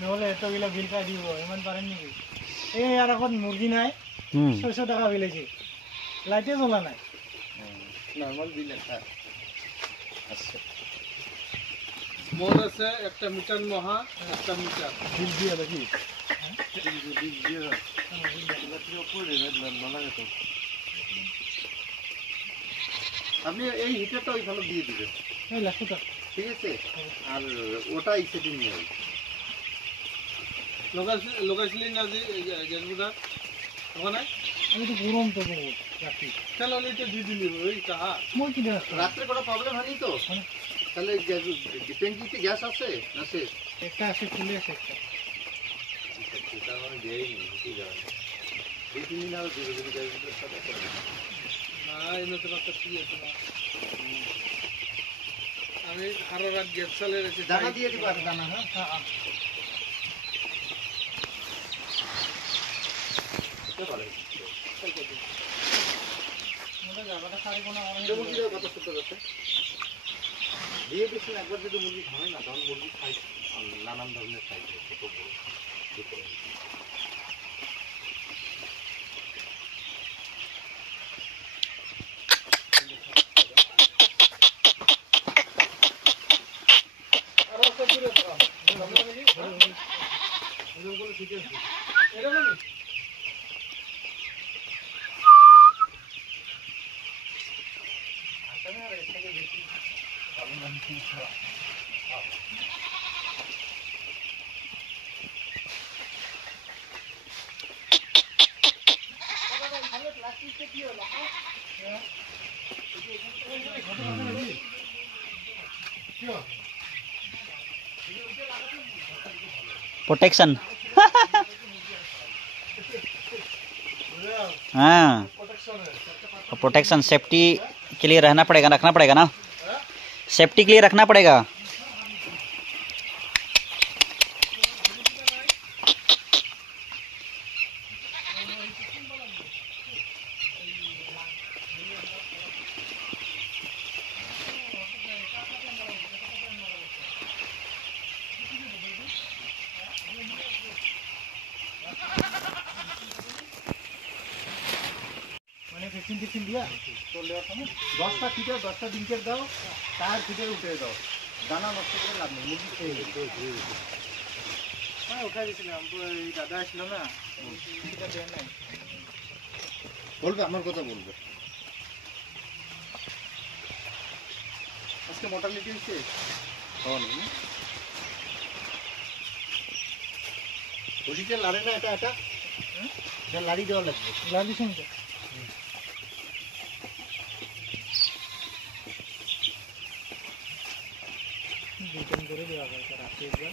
নহলে এতগুলা বিল খাই দিব ইমান পারেন নাকি? এই আর এখন মুরগি নাই 600 টাকা বিল আছে, লাইটে জ্বলা নাই। নরমাল বিল একটা আছে। মোর আছে একটা মিটার মহা একটা মিটার বিল দিয়ে নাকি? বিল দিয়ে আপনি এই হিটারটা ওইখানে দিয়ে দিবেন, ঠিক আছে? আর ওটা এই সেটিং নিয়ে লোকাইছিলি না যে গ্যাসগুলা ওখানে আমি তো গরম তো বহুত রাখি, তাহলে ওইটা দিয়ে দিলি ওই টাকা। মই কি দেখ রাত্রে কোনো প্রবলেম হয়নি তো? তাহলে ট্যাঙ্কিতে গ্যাস আছে না শেষ? একটা আছে, খুলে আছে একটা। সেটা মানে দেয়নি, ঠিক আছে। 2-3 দিন আরো দেবে যদি গ্যাসগুলোর সাথে করে। না এই নতুন একটা কি আছে না, আমি আরো রাত গ্যাস চালে রেখেছি। দানা দিয়ে দিবা, দানা। হ্যাঁ মুরগিটা কত সুন্দর আছে। দিয়ে দিচ্ছেন একবার যদি মুরগি খায় না, তখন মুরগি খাই নানান ধরনের খাই, ছোট বড় দুটো। प्रोटेक्शन हाँ, प्रोटेक्शन सेफ्टी के लिए रहना पड़ेगा, रखना पड़ेगा ना, सेफ्टी के लिए रखना पड़ेगा। ভ্যাকসিন দিয়া চলে আসো না, 10টা ফিটার 10টা ডিমকে দাও, তার ফিটার উঠে দাও, দানা নষ্ট করে লাভ নেই, মুরগি খেয়ে নেবে। হ্যাঁ উঠাই দিয়েছিলাম, এই দাদা আসছিল না, সেটা দেন নাই। বলবে আমার কথা বলবে। আজকে মর্টালিটি হচ্ছে খাওয়া নেই না, বসিটা লাড়ে না, এটা এটা লাড়ি দেওয়া লাগবে। লালি শুনতে দুজন করে দেওয়া যায় রাতে একবার